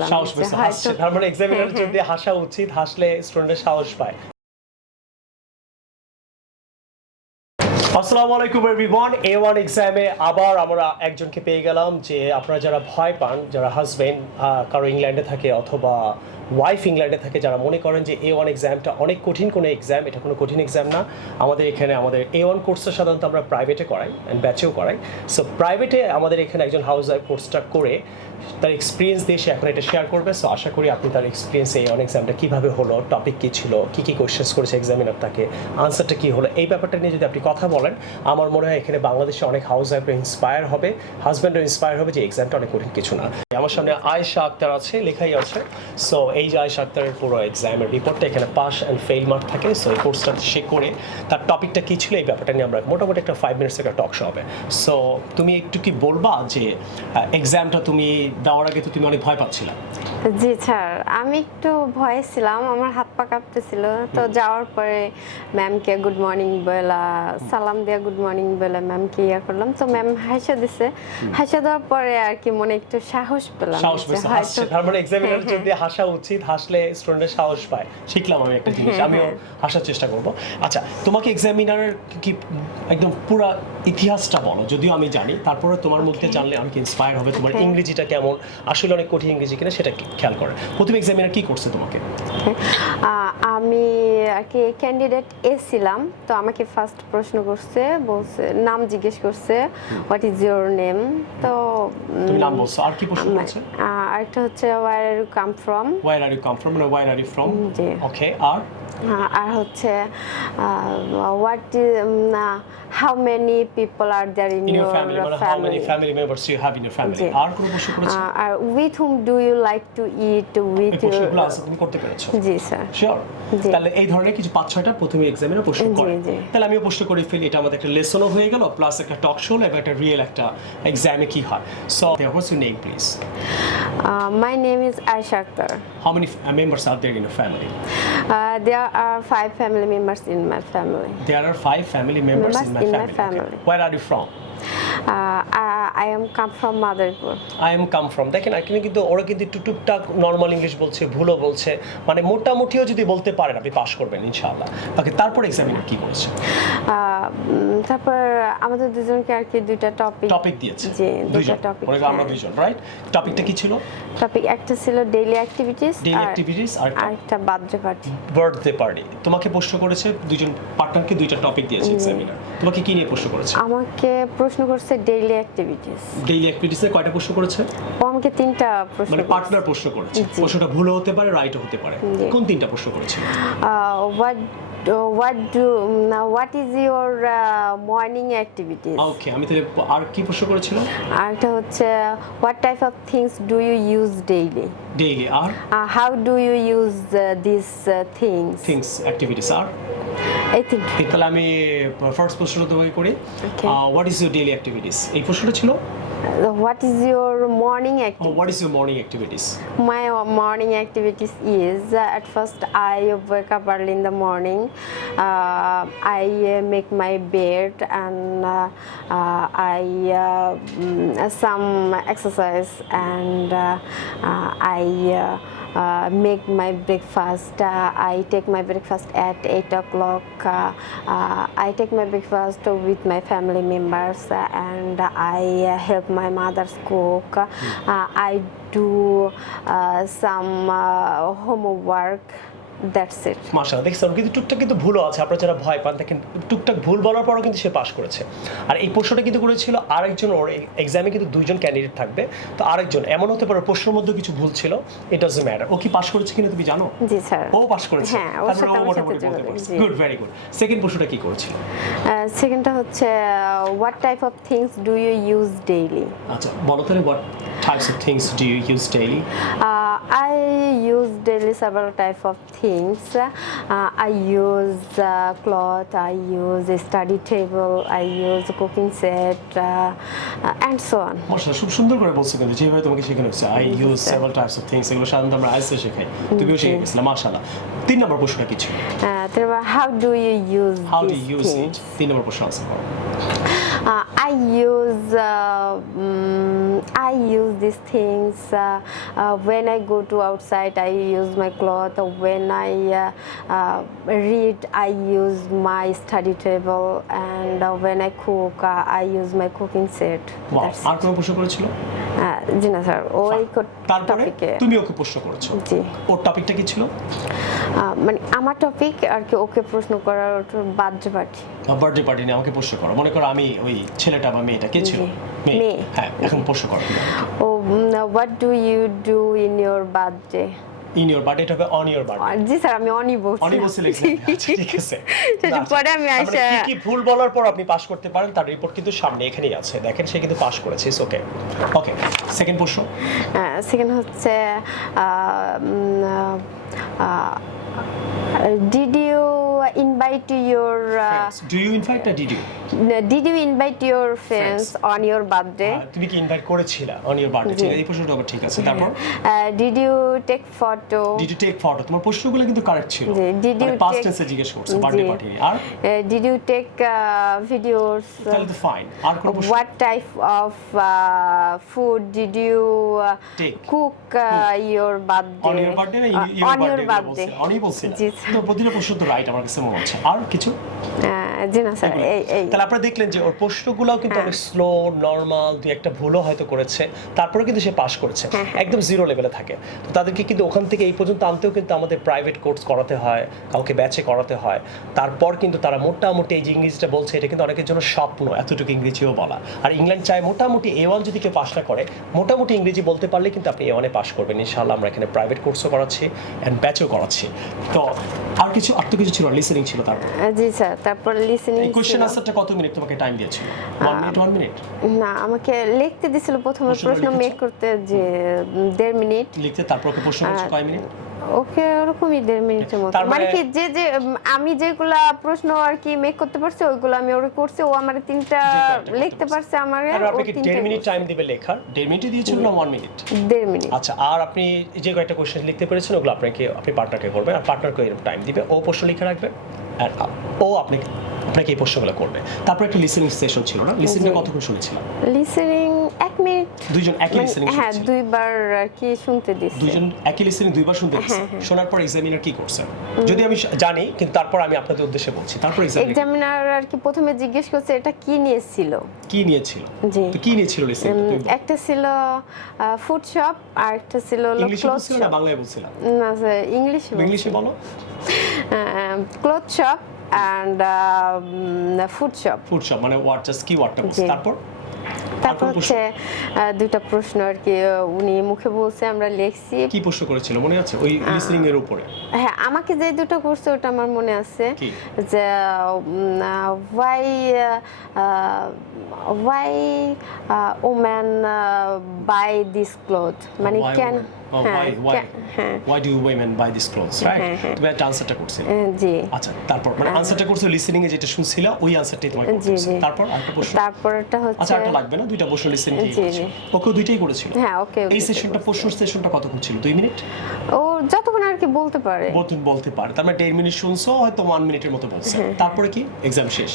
পেলাম সাহস যে পেয়েছে, হয়তো হাসছে। তার মানে এক্সামিনার যদি হাসা উচিত, হাসলে স্টুডেন্টের সাহস পায়। আসসালামু আলাইকুম এভরিওয়ান। A1 এক্সামে আবার আমরা একজনকে পেয়ে গেলাম, যে আপনারা যারা ভয় পান, যারা হাজবেন্ড কারো ইংল্যান্ডে থাকে অথবা ওয়াইফ ইংল্যান্ডে থাকে, যারা মনে করেন যে A1 এক্সামটা অনেক কঠিন কোনো এক্সাম, এটা কোনো কঠিন এক্সাম না। আমাদের এখানে আমাদের A1 কোর্সটা সাধারণত আমরা প্রাইভেটে করাই অ্যান্ড ব্যাচেও করাই। সো প্রাইভেটে আমাদের এখানে একজন হাউস ওয়াইফ কোর্সটা করে তার এক্সপিরিয়েন্স দিয়ে সে এখন এটা শেয়ার করবে। সো আশা করি আপনি তার এক্সপিরিয়েন্স A1 এক্সামটা কীভাবে হলো, টপিক কী ছিল, কী কী কোয়েশ্চেন্স করেছে এক্সামিনার, তাকে আনসারটা কী হলো, এই ব্যাপারটা নিয়ে যদি আপনি কথা বলেন, আমার মনে হয় এখানে বাংলাদেশে অনেক হাউস ওয়াইফরা ইন্সপায়ার হবে, হাজব্যান্ডও ইন্সপায়ার হবে যে এক্সামটা অনেক কঠিন কিছু না। আমার সামনে আয়েশা আক্তার আছে, লেখাই আছে। সো এই যে আয়েশা আক্তারের পুরো এক্সামের রিপোর্টটা, এখানে পাস অ্যান্ড ফেল মার্ক থাকে। সো এই কোর্সটা সে করে তার টপিকটা কী ছিল এই ব্যাপারটা নিয়ে আমরা মোটামুটি একটা 5 মিনিটস একটা টক শো হবে। সো তুমি একটু কি বলবা যে এক্সামটা তুমি দেওয়ার আগে তো তুমি অনেক ভয় পাচ্ছিলা? জি স্যার, আমি একটু ভয়ে ছিলাম, আমার হাত পা কাঁপতেছিল। তো যাওয়ার পরে ম্যামকে গুড মর্নিং বলা, সালাম দিয়া গুড মর্নিং বলে ম্যামকে ইয়া করলাম। তো ম্যাম হাসা দিছে, হাসা দেওয়ার পরে আর কি মনে একটু সাহস পেলাম। সাহস পেয়েছে, হাসছে। তার মানে এক্সামিনার যদি হাসা উচিত, হাসলে স্টুডেন্টের সাহস পায়। শিখলাম আমি একটা জিনিস, আমিও হাসার চেষ্টা করব। আচ্ছা, তোমাকে এক্সামিনার কি একদম পুরো ইতিহাসটা বলো, যদিও আমি জানি, তারপরে তোমার মধ্যে জানলে অনেক ইন্সপায়ার হবে। তোমার ইংরেজিটা কেমন, আসলে অনেক কঠিন ইংরেজি কিনা সেটা খেয়াল করে। প্রথমে এক্সামিনার কি করছে তোমাকে? আমি আর কি ক্যান্ডিডেট ছিলাম। তো আমাকে ফার্স্ট প্রশ্ন করছে, বলছে নাম জিজ্ঞেস করছে, হোয়াট ইজ ইওর নেম। তো তুমি নাম বলছো, আর কি প্রশ্ন করছে? আরেকটা হচ্ছে where are you come from. Where are you come from, মানে ওয়্যার আর ইউ ফ্রম। জি। ওকে, আর হচ্ছে what is how many people are there in your family, মানে how many family members you have in your family. আর কোন প্রশ্ন করেছে? আর with whom do you like to eat with your. প্রশ্নগুলো আনসার তুমি করতে পেরেছো? জি স্যার। শিওর? তাহলে এই ধরনের কিছু 5-6টা প্রথমে এক্সামিনার প্রশ্ন করে, তাহলে আমিও প্রশ্ন করে ফেলি, এটা আমাদের একটা লেসনও হয়ে গেল, প্লাস একটা টক শো এবং একটা রিয়েল একটা এক্সামে কি হয়। So what's your name please? My name is Aisha Akhtar. How many members are there in your family? There are 5 family members in my family. There are 5 family members in my family. Okay. Where are you from? I am come from Mirpur. I am come from. দেখেন এখানে কিন্তু ওরা কিন্তু একটু টুকটাক normal English বলছে, ভুলও বলছে, মানে মোটামুটিও যদি বলতে পারেন আপনি পাস করবেন ইনশাআল্লাহ। ওকে, তারপর এক্সামিনার কি করেছে? তারপর আমাদের দুজনকে আর কি দুইটা টপিক দিয়েছে। জি, দুইটা টপিক। আমরা দুইজন, রাইট? টপিকটা কি ছিল? টপিক একটা ছিল ডেইলি অ্যাক্টিভিটিস, আর একটা বার্থডে পার্টি। তোমাকে প্রশ্ন করেছে, দুইজন পার্টনারকে দুইটা টপিক দিয়েছে এক্সামিনার। তোমাকে কি নিয়ে প্রশ্ন করেছে? আমাকে প্রশ্ন করছে ডেইলি অ্যাক্টিভিটিস। ডেইলি অ্যাক্টিভিটিসে কয়টা প্রশ্ন করেছে? ও আমাকে 3টা প্রশ্ন, মানে পার্টনার প্রশ্ন করেছে। প্রশ্নটা ভুলও হতে পারে, রাইটও হতে পারে। কোন 3টা প্রশ্ন করেছে? what is your morning activities? ওকে, আমি তাহলে আর কি প্রশ্ন করেছিলাম? আরেকটা হচ্ছে what type of things do you use daily? R how do you use these things activities R I think. তাহলে আমি ফার্স্ট প্রশ্ন তোমাকে করি, what is your daily activities? এই প্রশ্নটা ছিল what is your morning activities? What is your morning activities? My morning activities is at first I wake up early in the morning. I make my bed and I some exercise and I make my breakfast. I take my breakfast at 8 o'clock. I take my breakfast with my family members and I help my mother's cook. I do some homework. That's it. মাশাআল্লাহ, দেখছেন কিন্তু টুকটাক কিন্তু ভুলও আছে। আপনারা যারা ভয় পান, দেখেন টুকটাক ভুল বলার পরও কিন্তু সে পাস করেছে। আর এই প্রশ্নটা কিন্তু করেছিল আরেকজন, ওর এক্সামে কিন্তু 2জন ক্যান্ডিডেট থাকবে, তো আরেকজন এমন হতে পারে প্রশ্নের মধ্যে কিছু ভুল ছিল, ইট ডাজন্ট ম্যাটার। ও কি পাস করেছে কিনা তুমি জানো? জি স্যার। ও পাস করেছে। হ্যাঁ, ওর সাথে আমার সাথে যোগাযোগ। Good, very good. সেকেন্ড প্রশ্নটা কি করেছিল? সেকেন্ডটা হচ্ছে what type of things do you use daily? আচ্ছা, বলো তাহলে what types of things do you use daily? I use daily several type of things. I use cloth, I use a study table, I use a cooking set and so on. মাশাআল্লাহ, খুব সুন্দর করে বলছো কিন্তু, যেভাবে তোমাকে শেখানো হচ্ছে I use several types of things, এগুলো সাধারণত আমরা আইসে শেখাই, তুমিও শিখে গেছিলে। মাশাআল্লাহ। 3 নম্বর প্রশ্নটা কি ছিল? how do you use it? 3 নম্বর প্রশ্ন আছে। I use these things when I go to outside. I use my cloth. When I read, I use my study table, and when I cook, I use my cooking set. Wow, That's আর কোনো প্রশ্ন করেছিল? জি না sir, ওই তারপরে টপিকে তুমি ওকে প্রশ্ন করেছো, জি। ওর টপিকটা কি ছিল? মানে আমার টপিক আর কি, ওকে প্রশ্ন করার বার্থডে পার্টি। বার্থডে পার্টি নিয়ে আমাকে প্রশ্ন করো। মনে করো আমি ওই ছেলেটা বা মেয়েটা কে ছিল? মেয়ে। হ্যাঁ, এখন প্রশ্ন করো। ও what do you do in your birthday? In your birthday, এটা হবে অন ইওর বার্থডে। জি স্যার, আমি অনই বলছি। অনি বলছি লিখছেন, আচ্ছা ঠিক আছে। পরে আমি আইসা কি কি ভুল বলার পর আপনি পাস করতে পারেন তার রিপোর্ট কিন্তু সামনে এখানেই আছে, দেখেন সে কিন্তু পাস করেছে। It's okay. ওকে, সেকেন্ড প্রশ্ন। সেকেন্ড হচ্ছে did you invite your do you invite না did you invite your friends on your birthday? তুমি কি ইনভাইট করেছিলা অন ইওর বার্থডে? ঠিক আছে, এই প্রশ্নটা আবার ঠিক আছে। তারপর did you take photo? Did you take photo? তোমার প্রশ্নগুলো কিন্তু কারেক্ট ছিল। Did you পাস্ট take- টেন্সে জিজ্ঞেস করছে বার্থডে পার্টি। আর did you take videos? তাহলে তো ফাইন। আর কোন প্রশ্ন? What type of food did you Take. cook your birthday? On your birthday না on your birthday? অনই বলছি না। জি, স্যার। তো প্রতিটা প্রশ্ন তো রাইট আমার কাছে মনে হচ্ছে। আর কিছু? জি না স্যার, এই তাহলে আপনারা দেখলেন যে ওর প্রশ্নগুলোও কিন্তু অনেক স্লো, নরমাল, দুই একটা ভুলও হয়তো করেছে, তারপরে কিন্তু সে পাস করেছে। একদম জিরো লেভেলে থাকে। তো তাদেরকে কিন্তু ওখান থেকে এই পর্যন্ত আনতেও কিন্তু আমাদের প্রাইভেট কোর্স করাতে হয়, কাউকে ব্যাচে করাতে হয়। তারপর কিন্তু তারা মোটামুটি এই যে ইংরেজিটা বলছে, এটা কিন্তু অনেকের জন্য স্বপ্ন এতটুকু ইংরেজিও বলা। আর ইংল্যান্ড চায় মোটামুটি A1 যদি কেউ পাস না করে, মোটামুটি ইংরেজি বলতে পারলে কিন্তু আপনি A1 এ পাস করবেন ইনশাআল্লাহ। আমরা এখানে প্রাইভেট কোর্সও করাচ্ছি অ্যান্ড ব্যাচও করাচ্ছি। তো আর কিছু কিছু ছিল, লিসেনিং ছিল। তারপর জি স্যার, তারপর লিসেনিং। এই কোশ্চেন আনসারটা কত মিনিট তোমাকে টাইম দিয়েছিল? 1 মিনিট? না, আমাকে লিখতে দিছিল প্রথমে প্রশ্নটা প্রশ্ন লিখেছো? মেক করতে, যে 1.5 মিনিট লিখতে, তারপর ওকে প্রশ্ন করছো কয় মিনিট? ওকে ওরকমই 1.5 মিনিটের মতো। তার মানে মানে- কি যে আমি যেগুলা প্রশ্ন আর কি মেক করতে পারছি ওইগুলো আমি ওরে করছি, ও আমার 3টা লিখতে পারছে, আমার আর আপনাকে 1.5 মিনিট টাইম দিবে লেখার। 1.5 মিনিট দিয়েছিল না 1 মিনিট? 1.5 মিনিট। আচ্ছা, আর আপনি যে কয়েকটা কোশ্চেন লিখতে পেরেছেন ওগুলো আপনি পার্টনারকে করবেন, আর পার্টনারকে এরকম টাইম দিবে, ও প্রশ্ন লিখে রাখবে আর ও আপনাকে এই প্রশ্নগুলো করবে। তারপর একটা লিসেনিং সেশন ছিল না? লিসেনিং কতক্ষণ শুনেছিলাম? Listening 1 minute. দুইজন একই লিসেনিং হ্যাঁ, শুনছিল? দুইবার আর কি শুনতে দিছে। দুইজন একই লিসেনিং দুইবার শুনতে দিছে? শোনার পর এক্সামিনার কি করছেন যদি আমি জানি, কিন্তু তারপর আমি আপনাদের উদ্দেশ্যে বলছি। তারপর এক্সামিনার আর কি প্রথমে জিজ্ঞেস করছে এটা কি নিয়েছিল। কি নিয়েছিল? জি। তো কি নিয়েছিল লিসেনিং? একটা ছিল ফুড শপ, আর একটা ছিল ইংলিশে ক্লথ বলছিলেন শপ। না বাংলায় বলছিলাম? না স্যার, ইংলিশে বলো। Cloth shop and food shop. Food shop মানে ওয়ার্ড, জাস্ট কি ওয়ার্ডটা বলছি। জি। তারপর তারপর হচ্ছে দুইটা প্রশ্ন আর কি উনি মুখে বলছে, আমরা লিখছি। কি প্রশ্ন করেছিল মনে আছে ওই লিসেনিং এর উপরে? হ্যাঁ, আমাকে যে দুটো করছে ওটা আমার মনে আছে, কি? যে why women buy this cloth, মানে Why কেন। women? Why do women buy these clothes, right? তুমি একটা আনসারটা করছিলে। জি। আচ্ছা, তারপর মানে আনসারটা করছো লিসেনিং এ যেটা শুনছিলা ওই আনসারটাই তোমাকে করতে জি, হয়েছে। জি। তারপর আরেকটা প্রশ্ন? তারপরটা আচ্ছা, হচ্ছে একটা লাগবে না, দুইটা প্রশ্ন লিসেনিং জি, কি করেছিল? ওকে দুইটাই করেছিল? হ্যাঁ, ওকে এই সেশনটা, প্রশ্ন সেশনটা কতক্ষণ ছিল? 2 মিনিট? ও যতক্ষণ আর কি বলতে পারে। বলতে পারে। তার মানে 1.5 মিনিট শুনছো, হয়তো 1 মিনিটের মতো বলছে। তারপরে কি এক্সাম শেষ?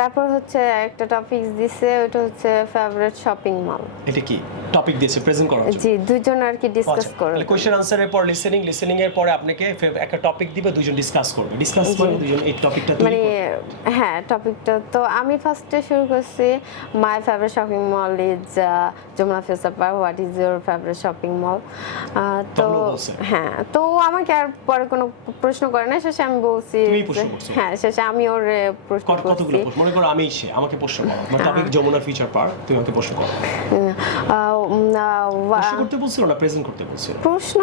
তারপর হচ্ছে একটা টপিক দিছে, ওটা হচ্ছে ফেভারিট শপিং মল। এটা কি টপিক দিয়েছে প্রেজেন্ট করার জন্য? জি, দুইজন আর কি ডিসকাস করবে। তাহলে কোশ্চেন আনসারের পর লিসেনিং এর পরে আপনাকে একটা টপিক দিবে, দুইজন ডিসকাস করবে। ডিসকাস করে দুইজন এই টপিকটা তৈরি মানে করবে। হ্যাঁ, টপিকটা তো আমি ফার্স্টে শুরু করছি, my favourite shopping mall is Jamuna future park, what is your favourite shopping mall. তো তখন ও বলছে? হ্যাঁ, তো আমাকে আর পরে কোনো প্রশ্ন করে না, শেষে আমি বলছি তুমি প্রশ্ন করছো? হ্যাঁ, শেষে আমি ওর প্রশ্ন কতগুলো করছি। প্রশ্ন? মনে করো আমি আমাকে প্রশ্ন করো, আমার টপিক যমুনা ফিউচার পার্ক, তুমি আমাকে প্রশ্ন করো। প্রশ্ন করতে বলছিল না প্রেজেন্ট করতে বলছিল? প্রশ্ন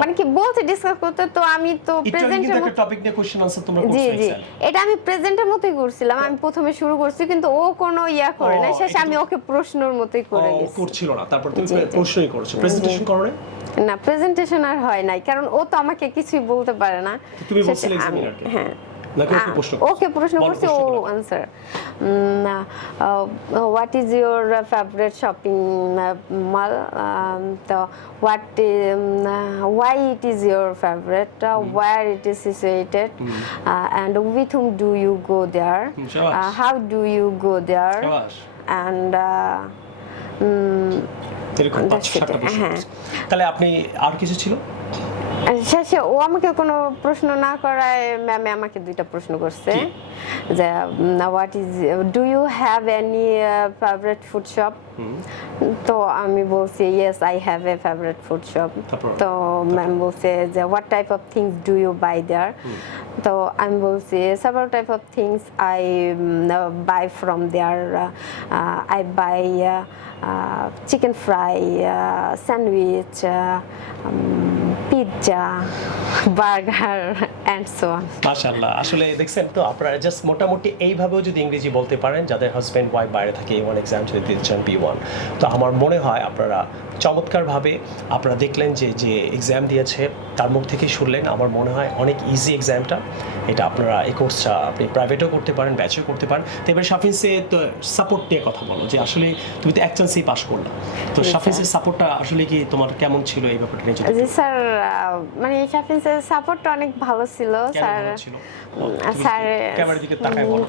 মানে কি বলতে ডিসকাস করতে, তো আমি তো প্রেজেন্টের একটা টপিক নিয়ে কোশ্চেন আনসার তোমরা জি করছো জি, এক্সাম। এটা আমি প্রেজেন্টের মতোই করছিলাম। আমি প্রথমে শুরু করছি, কিন্তু ও কোনো করে না, শেষে আমি ওকে প্রশ্নের মতোই করে গেছি। করছিল না, তারপর তুমি প্রশ্নই করেছো, প্রেজেন্টেশন করো না? না, প্রেজেন্টেশন আর হয় নাই, কারণ ও তো আমাকে কিছুই বলতে পারে না। তুমি শেষে বলছিলে আমি এক্সামিনারকে? হ্যাঁ, নাকি ওকে প্রশ্ন ওকে প্রশ্ন বলো, করছি, ও প্রশ্ন করো। Answer. What is your favourite shopping mall, তো what why it is your favorite, where it is situated, and with whom do you go there, শাবাশ। how do you go there, শাবাশ। and এরকম 5-7টা প্রশ্ন হ্যাঁ। করছে। তাহলে আপনি আর কিছু ছিল? শেষে ও আমাকে কোনো প্রশ্ন না করায় ম্যামে আমাকে 2টা প্রশ্ন করছে, যে what is, do you have any favourite food shop, তো আমি বলছি yes I have a favourite food shop, তো ম্যাম বলছে যে what type of things do you buy there, তো আমি বলছি several type of things I buy from there, I buy chicken fry, sandwich, pizza, burger and so on. মাশাআল্লাহ, আসলে দেখছেন তো আপনারা জাস্ট মোটামুটি এইভাবেও যদি ইংরেজি বলতে পারেন, যাদের হাজব্যান্ড ওয়াইফ বাইরে থাকে A1 এক্সাম যদি দিতে চান B1, তো আমার মনে হয় আপনারা চমৎকারভাবে আপনারা দেখলেন যে এক্সাম দিয়েছে তার মুখ থেকে শুনলেন, আমার মনে হয় অনেক ইজি এক্সামটা। এটা আপনারা এই কোর্সটা আপনি প্রাইভেটও করতে পারেন, ব্যাচেও করতে পারেন। তো এবার শাফিনসে তো সাপোর্ট নিয়ে কথা বলো, যে আসলে তুমি তো এক চান্সেই পাস করলা, তো শাফিনসের সাপোর্টটা আসলে কি তোমার কেমন ছিল এই ব্যাপারটা নিয়ে? জি স্যার, মানে শাফিনসের সাপোর্টটা অনেক ভালো ছিল স্যার।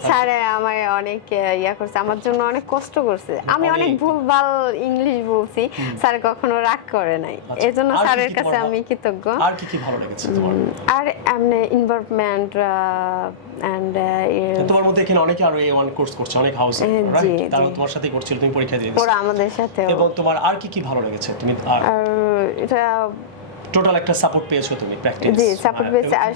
স্যার আমার অনেক ইয়া করছে, আমার জন্য অনেক কষ্ট করছে, আমি অনেক ভুলভাল ইংলিশ বলছি, স্যার কখনো রাগ করে নাই, এজন্য স্যারের কাছে আমি কৃতজ্ঞ। আর কি কি ভালো লেগেছে তোমার? আর এমনি এনভায়রনমেন্ট এন্ড তোমার মধ্যে এখানে অনেকে আরো A1 কোর্স করছে, অনেক হাউস, রাইট? তারা তোমার সাথেই করছিল, তুমি পরীক্ষা দিয়েছো, ওরা আমাদের সাথে। এবং তোমার আর কি কি ভালো লেগেছে? তুমি আর এটা টোটাল একটা সাপোর্ট পেয়েছো তুমি, প্র্যাকটিস? জি, সাপোর্ট পেয়েছি, আর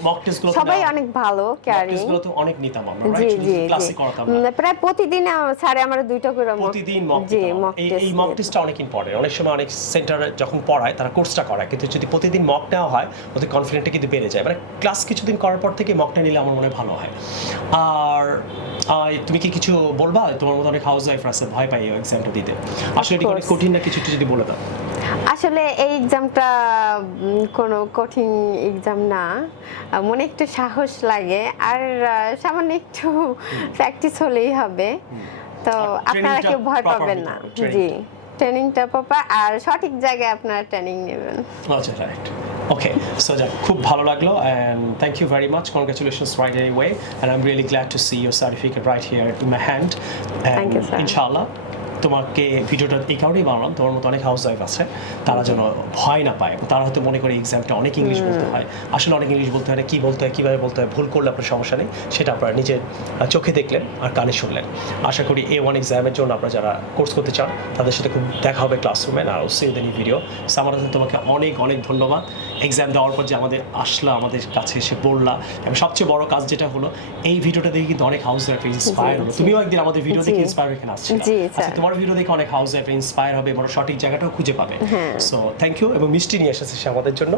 সবাই অনেক ভালো কেয়ারিং। মক টেস্টগুলো তো অনেক নিতাম আমরা, জি রাইট? জি ক্লাসে করাতাম না, প্রায় প্রতিদিন স্যারে আমরা 2টা করে প্রতিদিন মক জি দিতাম। Mock test. এই মক টেস্টটা অনেক ইম্পর্টেন্ট। অনেক সময় অনেক সেন্টারে যখন পড়ায় তারা কোর্সটা করায়, কিন্তু যদি প্রতিদিন মক নেওয়া হয় ওদের কনফিডেন্টটা কিন্তু বেড়ে যায়, মানে ক্লাস কিছুদিন করার পর থেকে মকটা নিলে আমার মনে হয় ভালো হয়। আর তুমি কি কিছু বলবা? তোমার মতো অনেক হাউস ওয়াইফ আছে ভয় পাই এই এক্সামটা দিতে, আসলে এটা অনেক কঠিন না, কিছু একটু যদি বলে দাও। আসলে এই এক্সামটা কোনো কঠিন এক্সাম না, মনে একটু সাহস লাগে, আর সামান্য একটু প্র্যাকটিস হলেই হবে, তো আপনারা কেউ ভয় পাবেন না। জি, ট্রেনিংটা প্রপার, আর সঠিক জায়গায় আপনারা ট্রেনিং নেবেন। আচ্ছা, রাইট, ওকে। সো যাক, খুব ভালো লাগলো, and thank you very much, congratulations right anyway, and I'm really glad to see your certificate right here in my hand, and thank you sir. inshallah তোমাকে ভিডিওটা এই কারণেই বানালাম, তোমার মতো অনেক হাউস ওয়াইফ আছে, তারা যেন ভয় না পায়। তারা হয়তো মনে করে এক্সামটা অনেক ইংলিশ বলতে হয়, আসলে অনেক ইংলিশ বলতে হয় না, কী বলতে হয়, কীভাবে বলতে হয়, ভুল করলে আপনার সমস্যা নেই, সেটা আপনারা নিজের চোখে দেখলেন আর কানে শুনলেন। আশা করি A1 এক্সামের জন্য আপনারা যারা কোর্স করতে চান তাদের সাথে খুব দেখা হবে ক্লাসরুমে, আর see you the new video. আমার তোমাকে অনেক অনেক ধন্যবাদ এক্সাম দেওয়ার পর যে আমাদের আসলা, আমাদের কাছে এসে পড়লা, এবং সবচেয়ে বড় কাজ যেটা হলো এই ভিডিওটা দেখে কিন্তু অনেক হাউস ওয়াইফ ইন্সপায়ার হলো। তুমিও একদিন আমাদের ভিডিও দেখে ইন্সপায়ার এখানে আসছিলে, আচ্ছা তোমার ভিডিও দেখে অনেক হাউস ওয়াইফ ইন্সপায়ার হবে এবং সঠিক জায়গাটাও খুঁজে পাবে। সো থ্যাংক ইউ, এবং মিষ্টি নিয়ে এসেছে সে আমাদের জন্য।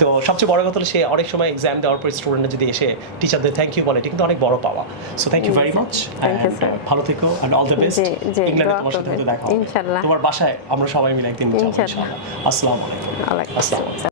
তো সবচেয়ে বড় কথা হলো সে অনেক সময় এক্সাম দেওয়ার পর স্টুডেন্টরা যদি এসে টিচারদের থ্যাংক ইউ বলে, এটা কিন্তু অনেক বড় পাওয়া। So thank you very much, ভালো থেকো, অ্যান্ড অল দ্য বেস্ট। ইংল্যান্ডে তোমার সাথে হয়তো দেখা হবে, তোমার বাসায় আমরা সবাই মিলে একদিন যাবো ইনশাআল্লাহ। আসসালামু আলাইকুম। ওয়ালাইকুম আসসালাম।